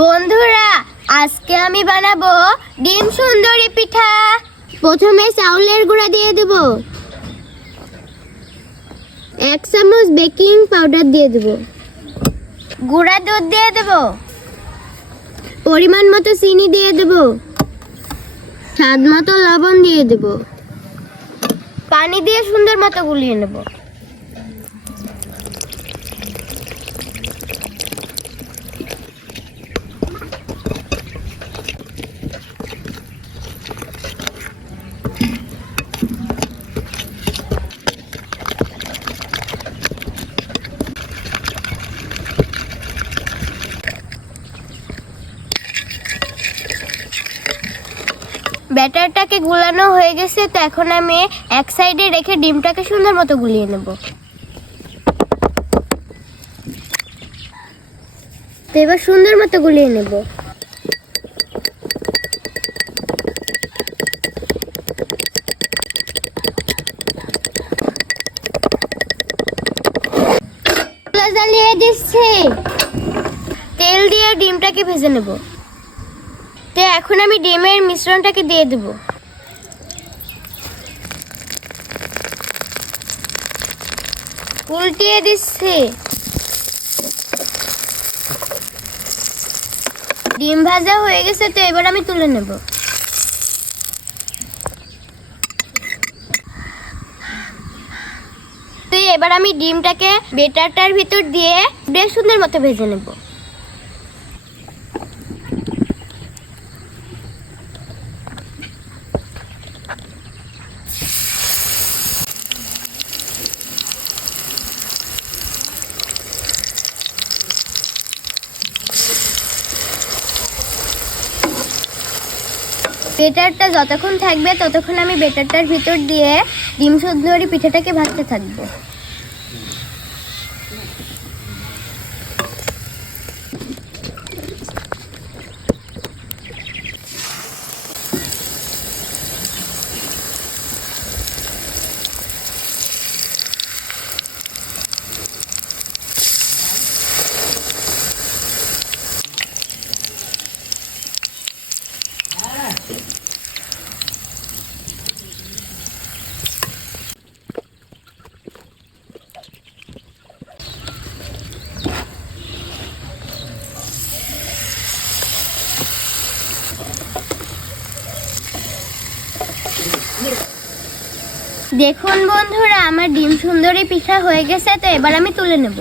বন্ধুরা, আজকে আমি বানাবো ডিম সুন্দরী পিঠা। প্রথমে চাউলের গুঁড়া দিয়ে দেব। এক চামচ বেকিং পাউডার দিয়ে দেব। গুঁড়া দুধ দিয়ে দেব। পরিমাণ মতো চিনি দিয়ে দেব। স্বাদ মতো লবণ দিয়ে দেব। পানি দিয়ে সুন্দর মতো গুলিয়ে নেব। ব্যাটারটাকে গুলানো হয়ে গেছে, তো এখন আমি এক সাইডে রেখে ডিমটাকে সুন্দর মতো গুলিয়ে নেব। তো এবার সুন্দর মতো গুলিয়ে নেব। জ্বালিয়ে দিচ্ছে। তেল দিয়ে ডিমটাকে ভেজে নেব। তো এখন আমি ডিমের মিশ্রণটাকে দিয়ে দেব। উল্টিয়ে দিচ্ছে। ডিম ভাজা হয়ে গেছে তো এবার আমি তুলে নেব। তো এবার আমি ডিমটাকে বেটারটার ভিতর দিয়ে বেশ সুন্দর মতো ভেজে নেব। বেটারটা যতক্ষণ থাকবে ততক্ষণ আমি বেটারটার ভিতর দিয়ে ডিম সুন্দরী পিঠাটাকে ভাজতে থাকব। দেখুন বন্ধুরা, আমার ডিম সুন্দরী পিঠা হয়ে গেছে, তো এবার আমি তুলে নেব।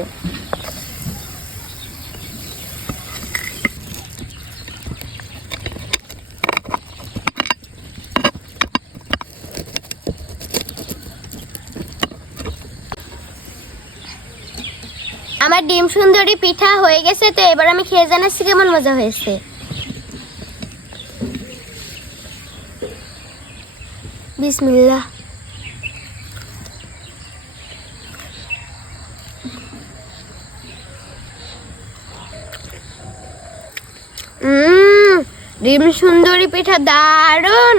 আমার ডিম সুন্দরী পিঠা হয়ে গেছে, তো এবার আমি খেয়ে জানাচ্ছি কেমন মজা হয়েছে। বিসমিল্লাহ। ডিম সুন্দরী পিঠা দারুণ